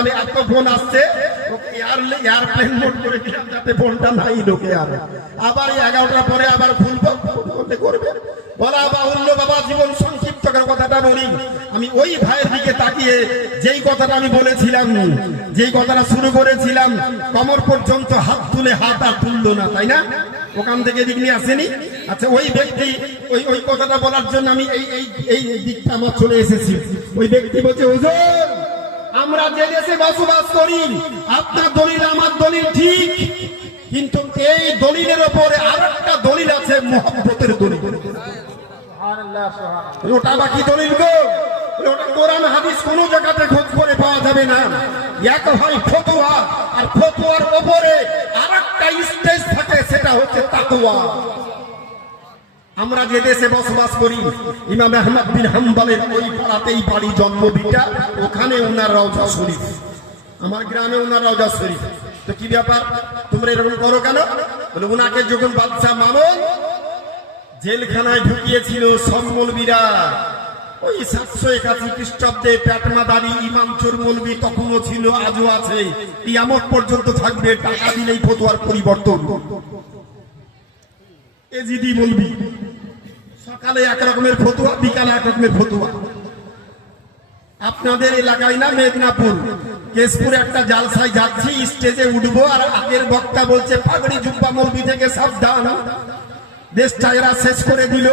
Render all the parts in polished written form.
আমি এত ফোন আসছে এয়ারপ্লেন মোড করে দিলাম যাতে ফোনটা নাই ঢোকে। আবার 11টার পরে আবার খুলবো করবে। বলা বাহুল্য বাবা, জীবন সংক্ষিপ্ত কথাটা বলি। আমি ওই ভাইয়ের দিকে তাকিয়ে যেই কথাটা আমি বলেছিলাম, যেই কথাটা শুরু করেছিলাম, কমর পর্যন্ত হাত তুলে হাত আর তুললো না, তাই না? ওখান থেকে দিক নিয়ে আসেনি। আচ্ছা, ওই ব্যক্তি ওই কথাটা বলার জন্য আমি এই দিকটা আমার চলে এসেছি। ওই ব্যক্তি বলছে, হুজুর আমরা যে দেশে বসবাস করি, আপনার দলিল আমার দলিল ঠিক, কিন্তু এই দলিলের ওপরে আরেকটা দলিল আছে, মুহাব্বতের দলিল। ওটা বাকি দলিল গো, ওটা কোরআন হাদিস কোন জায়গাতে খোঁজ করে পাওয়া যাবে না। এক হয় ফতোয়া, আর ফতোয়ার ওপরে আরেকটা স্টেজ থাকে, সেটা হচ্ছে তাকওয়া। আমরা যে দেশে বসবাস করি, ইমাম আহমদ বিন হাম্বলের ওই পাড়াতেই বাড়ি, জন্মভিটা, ওখানে ওনার রওজা শরীফ। আমার গ্রামে ওনার রওজা শরীফ। তো কি ব্যাপার, তোমরা এরকম করো কেন? বলে ওনাকে যখন বাদশাহ মামুন জেলখানায় ঢুকিয়েছিল সব মৌলবীরা, ওই 781 খ্রিস্টাব্দে প্যাটমাদারি ইমাম চোর মৌলবী তখনও ছিল, আজও আছে, কিয়ামত পর্যন্ত থাকবে। টাকা দিলেই ফতোয়ার পরিবর্তন। এজিদি মৌলবী সকালে এক রকমের ফতোয়া, বিকালে এক রকমের ফতোয়া। আপনাদের এলাকায় না মেদিনীপুর কেশপুরে একটা জালসায় যাচ্ছি, স্টেজে উঠবো, আর আগের বক্তা বলছে পাগড়ি জুব্বা মৌলবী থেকে সাবধান, দেশটা এরা শেষ করে দিল।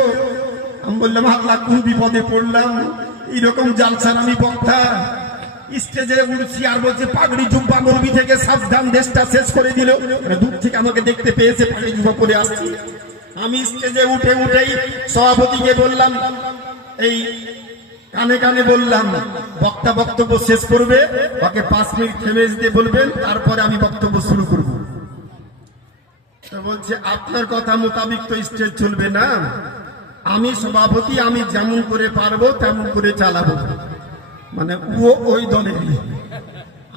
আমি বললাম, আল্লাহ কোন বিপদে পড়লাম, এইরকম জালসার আমি বক্তা, স্টেজে উঠছি আর বলছে পাগড়ি জুব্বা মৌলবী থেকে সাবধান, দেশটা শেষ করে দিল। দূর থেকে আমাকে দেখতে পেয়েছে, পাগড়ি জুব্বা পরে আসছি। আমি স্টেজে উঠেই সভাপতিকে বললাম, এই কানে কানে বললাম, বক্তা বক্তব্য শেষ করবে, ওকে 5 মিনিট থেমে যেতে বলবেন, তারপরে আমি বক্তব্য শুরু করব। বলছে আপনার কথা মোতাবিক তো স্টেজ চলবে না, আমি সভাপতি, আমি যেমন করে পারবো তেমন করে চালাবো। মানে ওই দলে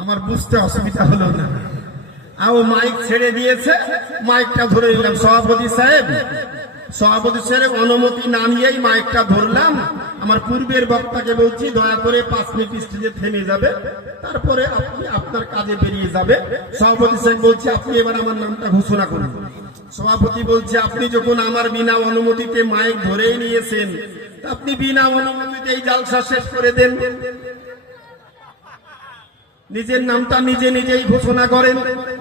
আমার বুঝতে অসুবিধা হলো না। ও মাইক ছেড়ে দিয়েছে, মাইকটা ধরে নিলাম। সভাপতি সাহেব অনুমতি না নিয়েই মাইকটা ধরলাম। আমার পূর্বের বক্তাকে বলছি, দয়া করে 5 মিনিট স্টেজে থেমে যাবে, তারপরে আপনি আপনার কাজে বেরিয়ে যাবে। সভাপতি সাহেব বলছি, আপনি এবার আমার নামটা ঘোষণা করুন। সভাপতি বলছে, আপনি যখন আমার বিনা অনুমতিতে মাইক ধরেই নিয়েছেন, আপনি বিনা অনুমতিতে এই জালসা শেষ করে দেন। নিজের নামটা নিজেই ঘোষণা করেন।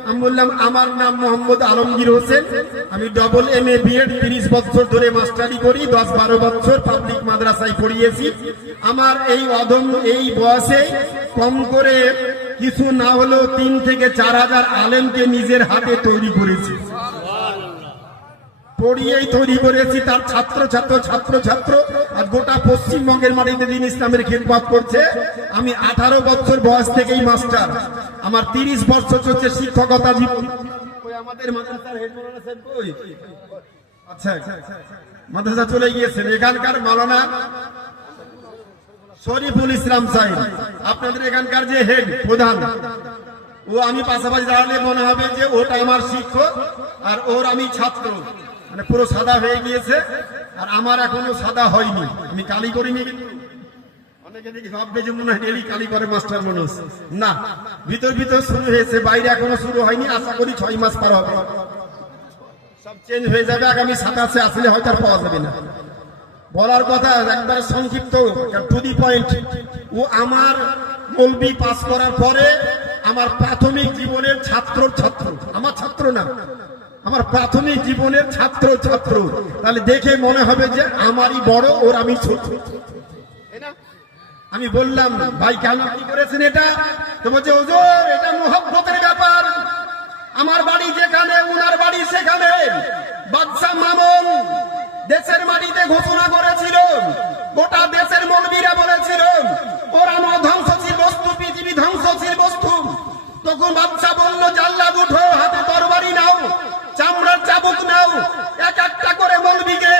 আমি বললাম, আমার নাম মোহাম্মদ আলমগীর হোসেন, আমি AA বিএড 30 বছর ধরে মাস্টারি করি, 10-12 বছর পাবলিক মাদ্রাসায় পড়িয়েছি। আমার এই বয়সে কম করে কিছু না হলেও 3 থেকে 4 হাজার আলেমকে নিজের হাতে তৈরি করেছি, পড়িয়েই তৈরি করেছি। তার ছাত্র আর গোটা পশ্চিমবঙ্গের মাটিতে দিন ইসলামের খেদমত করছে। আমি 18 বছর বয়স থেকেই মাস্টার, আমার 30 বছর চলছে শিক্ষকতা জীবন। আমাদের মাদ্রাসার হেড মাওলানা সাহেব কই? আচ্ছা, মাদ্রাসা চলে গিয়েছেন। এখানকার মাওলানা শরীফুল ইসলাম সাহেব, আপনাদের এখানকার যে হেড প্রধান, ও আমি পাশাপাশি দাঁড়ালে মনে হবে যে ওটা আমার শিক্ষক আর ওর আমি ছাত্র। মানে পুরো সাদা হয়ে গিয়েছে, আর আমার এখনো সাদা হয়নি, আমি কালি করিনি। কিন্তু অনেকে দেখি ভাববে যে মনে হয় ডেলি কালি করে মাস্টার মানুষ। না, ভিতর শুরু হয়েছে, বাইরে এখনো শুরু হয়নি। আশা করি 6 মাস পার হবে, সব চেঞ্জ হয়ে যাবে। আগামী 27-এ আসলে হয়তো আর পাওয়া যাবে না। বলার কথা একবারে সংক্ষিপ্ত, টু দি পয়েন্ট। ও আমার মৌলবি পাস করার পরে আমার প্রাথমিক জীবনের ছাত্র, আমার ছাত্র না, আমার প্রাথমিক জীবনের ছাত্র। তাহলে দেখে মনে হবে যে আমারই বড়, ওর আমি ছোট। আমি বললাম, ভাই কেন কি করেছেন এটা? তো বলছে, হুজুর এটা মুহাব্বতের ব্যাপার। আমার বাড়ি যেখানে, ওনার বাড়ি সেখানে। বাদশাহ মামুন দেশের মাটিতে ঘোষণা করেছিল, গোটা দেশের মৌলবীরা বলেছিল কোরআন ধ্বংসশীল বস্তু, পৃথিবী ধ্বংসশীল বস্তু। তখন বাদশাহ বলল, জাল্লাদ উঠো, হাতে তরবারি নাও, চামড়ার চাবুক নাও, একটা করে মৌলবীকে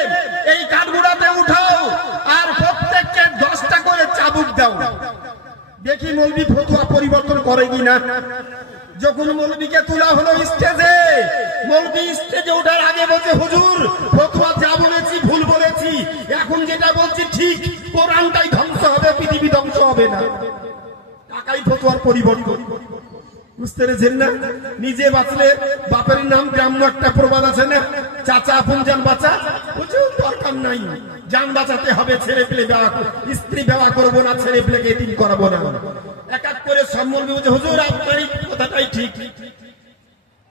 এই কাঠগুড়াতে উঠাও, আর প্রত্যেককে 10টা করে চাবুক দাও। দেখি মৌলবী ফতোয়া পরিবর্তন করে কিনা। যখন মৌলবীকে তোলা হলো স্টেজে, মৌলবী স্টেজে ওঠার আগে বলছে, হুজুর ফতোয়া যা বলেছি ভুল বলেছি, এখন যেটা বলছি ঠিক, কোরআনটাই ধ্বংস হবে, পৃথিবী ধ্বংস হবে না। পাকাই ফতোয়ার পরিবর্তন। বুঝতে পেরেছেন না? নিজে বাঁচলে বাপের নাম, গ্রাম্য একটা প্রবাদ আছে না, চাচা আপন জান বাঁচা, বুঝুন দরকার নাই, জান বাঁচাতে হবে, ছেলে পেলে বিবাহ, স্ত্রী বিবাহ করবো না, ছেলে পেলেকে এতিম করাবো না। এক এক করে সম্মল বলছে, হুজুর আপনার এই কথাটাই ঠিক।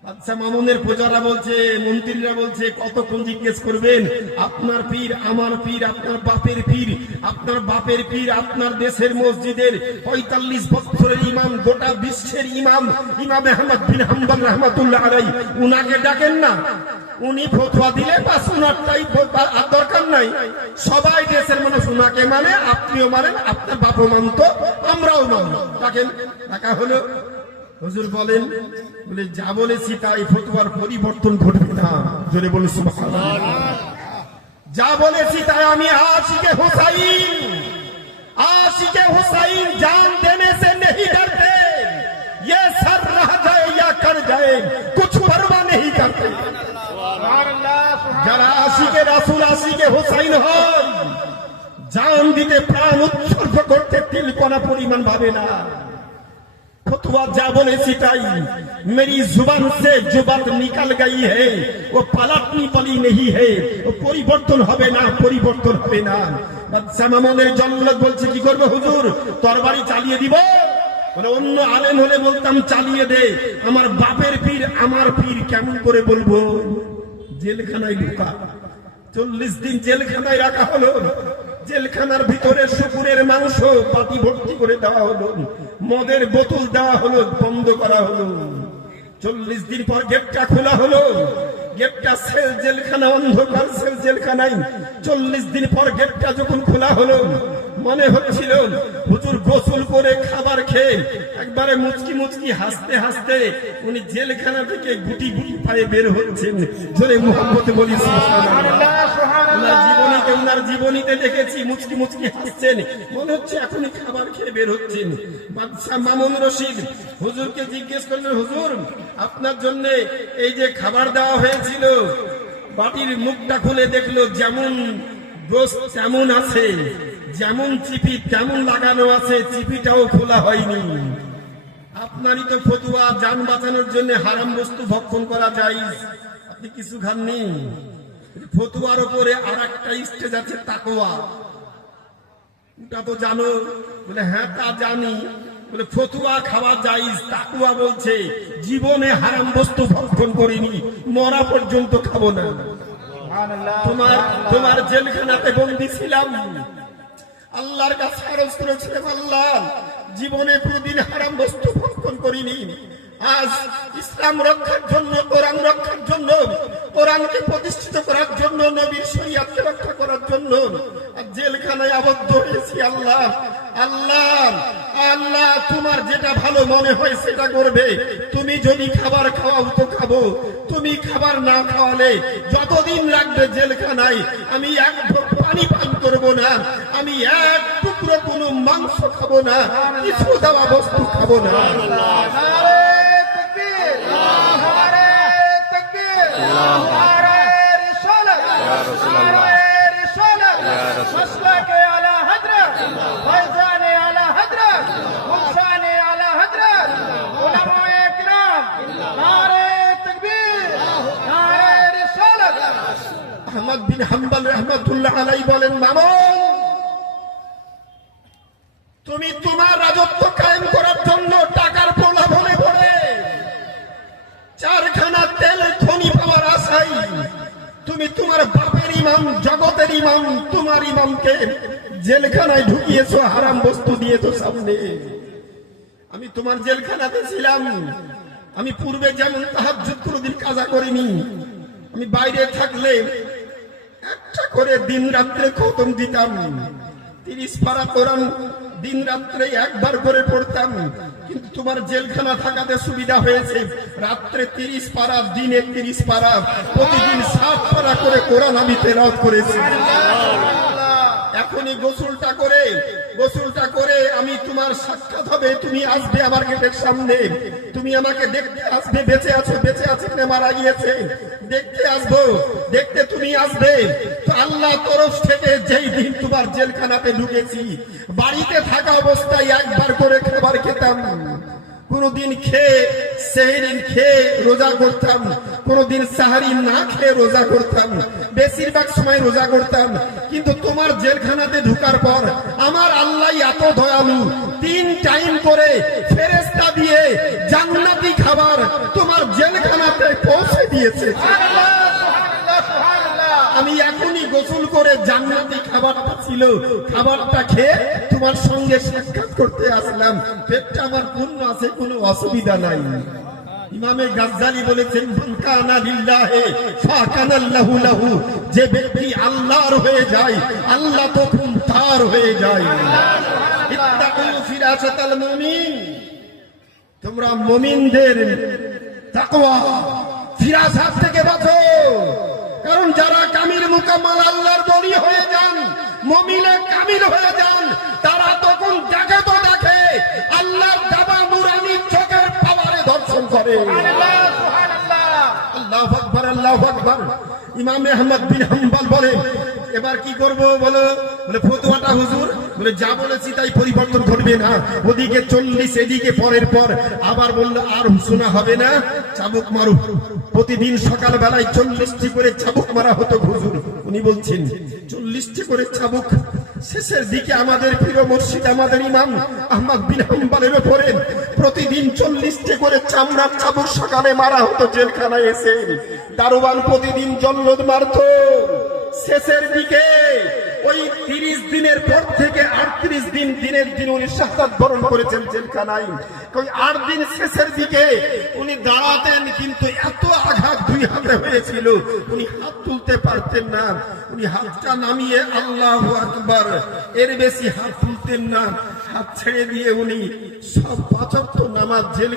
বাদশা মামুনের প্রজারা বলছে, মন্ত্রীরা বলছে, কতক্ষণ জিজ্ঞেস করবেন? আপনার পীর, আমার পীর, আপনার বাপের পীর, আপনার বাপের পীর, আপনার দেশের মসজিদের 45 বছরের ইমাম, গোটা বিশ্বের ইমাম, ইমাম আহমদ বিন হাম্বল রাহমাতুল্লাহ আলাইহি, উনাকে ডাকেন না? উনি ফতোয়া দিলে বাস উনারটাই আর দরকার নাই। সবাই দেশের মানুষ উনাকে মানে, আপনিও মানেন, আপনার বাপও মানত, আমরাও মানব। ডাকেন, ডাকা হলো। হুজুর বলেন, বলে যা বলেছি তাই, ফতোয়ার পরিবর্তন ঘটবে না। জোরে বলে সুবহানাল্লাহ। যা বলেছি তাই। আমি आशिके हुसैन जान देने से नहीं डरते, ये सर रह जाए या कर जाए कुछ परवाह नहीं करते। যারা आशिके রাসূল, आशिके हुसैन হন, জান দিতে, প্রাণ উৎসর্গ করতে তিলকণা পরিমাণ ভাবে না। फतवा जा बोले सिताई, मेरी जुबान से जो बात निकल गई है वो पलटनी वाली नहीं है, वो परिवर्तन হবে না, পরিবর্তন হবে না। বাদশা মামুনের জল্লাদ বলছে, কি করবে হুজুর? তরবারি চালিয়ে দিব? বলে অন্য আলেম হলে বলতাম চালিয়ে দে, আমার বাপের পীর, আমার পীর কেমন করে বলবো? জেলখানায় ঢোকা, 40 দিন জেলখানায় রাখা হলো। জেলখানার ভিতরে শুকুরের মাংস পাটি ভর্তি করে দেওয়া হলো, মদের বোতল দেওয়া হলো, বন্ধ করা হলো। 40 দিন পর গেটটা খোলা হলো। গেটটা সেল জেলখানা, অন্ধকার সেল জেলখানায়। 40 দিন পর গেটটা যখন খোলা হলো, মনে হচ্ছিল হুজুর গোসল করে খাবার খেয়ে একবারে মুচকি মুচকি হাসতে হাসতে উনি জেলখানা থেকে গুটি গুটি পায়ে বের হচ্ছেন। জোরে মুহাম্মদ বলি সুবহানাল্লাহ। উনার জীবনীতে দেখেছি মুচকি মুচকি হাসছেন, মনে হচ্ছে এখনই খাবার খেয়ে বের হচ্ছেন। বাদশা মামুন রশিদ হুজুরকে জিজ্ঞেস করলেন, হুজুর আপনার জন্য এই যে খাবার দেওয়া হয়েছিল, বাটির মুখটা খুলে দেখলো যেমন গোশত তেমন আছে, যেমন চিপি তেমন লাগানো আছে, চিপিটাও খোলা হয়নি। আপনারই তো ফতোয়া, জান বাঁচানোর জন্য হারাম বস্তু ভক্ষণ করা জায়েজ, আপনি কিছু খাননি। ফতোয়ার উপরে আর একটা স্টেজ আছে, তাকওয়া। ওটা তো জানো? বলে হ্যাঁ তা জানি। বলে ফতোয়া খাওয়া জায়েজ, তাকওয়া বলছে জীবনে হারাম বস্তু ভক্ষণ করিনি, মরা পর্যন্ত খাবো না। তোমার জেলখানাতে বন্দী ছিলাম, আল্লাহর কাছে আরজ করেছিলাম, আল্লাহ জীবনে কোনদিন হারাম বস্তু ভক্ষণ করিনি। আজ ইসলাম রক্ষার জন্য, কোরআন রক্ষার জন্য, কোরআনকে প্রতিষ্ঠিত করার জন্য, নবীর শরীয়তকে রক্ষা করার জন্য জেলখানায় আবদ্ধ হয়েছি। আল্লাহ আল্লাহ আল্লাহ, তোমার যেটা ভালো মনে হয় সেটা করবে। তুমি যদি খাবার খাওয়াও তো খাবো, তুমি খাবার না খাওয়ালে যতদিন রাখবে জেলখানায় আমি এক ঢোক পানি পান করবো না, আমি এক টুকরো কোনো মাংস খাবো না, কিছু দেওয়া বস্তু খাবো না। আহমদ বিন হাম্বল রাহমাতুল্লাহ আলাইহি বলেন, মামুন তুমি তোমার রাজত্ব কায়েম করার জন্য টাকার প্রলোভনে পড়ে চারখানা তেল খনি পাওয়ার আশায় তুমি তোমার বাপের ইমাম, জগতের ইমাম, তোমার ইমামকে জেলখানায় ঢুকিয়েছো, হারাম বস্তু দিয়েছো সামনে। আমি তোমার জেলখানাতে ছিলাম, আমি পূর্বে যেমন তাহাজ্জুদ কোনোদিন কাজা করিনি। আমি বাইরে থাকলে একটা করে দিন রাত্রে খতম দিতাম, 30 পারা কোরআন দিন রাত্রে একবার করে পড়তাম। কিন্তু তোমার জেলখানা থাকাতে সুবিধা হয়েছে, রাত্রে 30 পারা, দিনে 30 পারা, প্রতিদিন 7 পারা করে কোরআন আমি তেলাওয়াত করেছি। এখনই গোসলটা করে আমি তোমার সাক্ষাৎ হবে, তুমি আসবে আমার গেটের সামনে, তুমি আমাকে দেখতে আসবে, বেঁচে আছে কিনা মারা গিয়েছে দেখতে আসবো, দেখতে তুমি আসবে। তো আল্লাহ তরফ থেকে যেই দিন তোমার জেলখানাতে ঢুকেছি, বাড়িতে থাকা অবস্থায় একবার করে খাবার খেতাম, কোনদিন খেয়ে সেহরিন খেয়ে রোজা করতাম, কোনদিন সাহারি না খেয়ে রোজা করতাম, বেশিরভাগ সময় রোজা করতাম। কিন্তু তোমার জেলখানাতে ঢুকার পর আমার আল্লাহ এত দয়ালু, 3 টাইম করে ফেরেশতা দিয়ে জান্নাতি খাবার তোমার জেলখানাতে পৌঁছে দিয়েছে। আমি এখনই গোসল করে জান্নাতি খাবারটা ছিল, খাবারটা খেয়ে তোমার সঙ্গে সাক্ষাৎ করতে আসলাম, পেটটা আমার পূর্ণ আছে, কোনো অসুবিধা নাই। ইমামে গাজ্জালি বলেছেন, মান কানা লিল্লাহি ফাকানা আল্লাহু লাহু, যে ব্যক্তি আল্লাহর হয়ে যায় আল্লাহ তখন তার হয়ে যায়। ইত্তাকু ফিরাসাতাল মুমিন, তোমরা মুমিনদের তাকওয়া ফিরাসাত থেকে বাঁচো। কারণ যারা কামিল মুকাম্মাল আল্লাহর ওলি হয়ে যান, মুমিনে কামিল হয়ে যান, তারা তখন দেখে আল্লাহর দাবা নুরানি চোখের পাওয়ারে দর্শন করে। আল্লাহু আকবার, আল্লাহু আকবার। ইমাম আহমদ বিন হাম্বল বলে, এবার কি করব বলে ফতোয়াটা হুজুর, বলে যা বলেছি তাই পরিবর্তন ঘটবে না। ওদিকে 40 এদিকে পরের পর আবার বলল, আর শোনা হবে না, চাবুক মারো। প্রতিদিন সকাল বেলায় 40টি করে চাবুক মারা হতো হুজুর। উনি বলছেন 40টি করে চাবুক। শেষের দিকে আমাদের প্রিয় মুর্শিদ, আমাদের ইমাম আহমদ বিন হাম্বলের উপরে প্রতিদিন 40টি করে চামড়ার চাবুক সকালে মারা হতো জেলখানায় এসে। দারোয়ান প্রতিদিন জল্লদ মারতো। শেষের দিকে ওই 30 দিনের পর থেকে 38 দিন, দিনের দিন উনি শাহাদাত বরণ করেছেন জেলখানায়। ওই 8 দিন শেষের দিকে উনি দাঁড়াতেন, কিন্তু এত আঘাত 2 হাতে হয়েছিল উনি হাত তুলতে পারতেন না। উনি হাতটা নামিয়ে আল্লাহু আকবার, এর বেশি হাত তুলতেন না। হাত ছেড়ে দিয়ে উনি সব 5 ওয়াক্ত নামাজ জেল